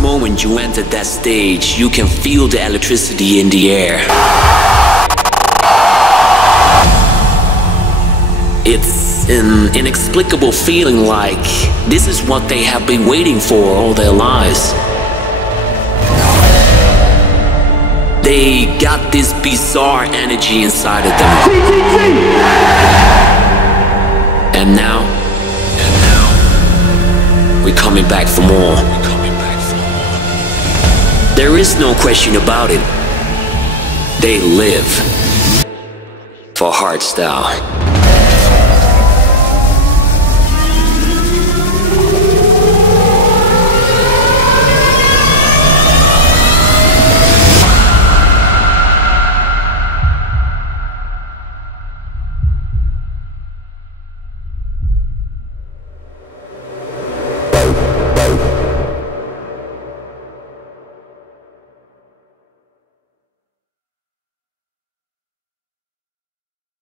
moment you entered that stage, you can feel the electricity in the air. It's an inexplicable feeling, like this is what they have been waiting for all their lives. They got this bizarre energy inside of them. And now, we're coming back for more. There is no question about it. They live for hardstyle.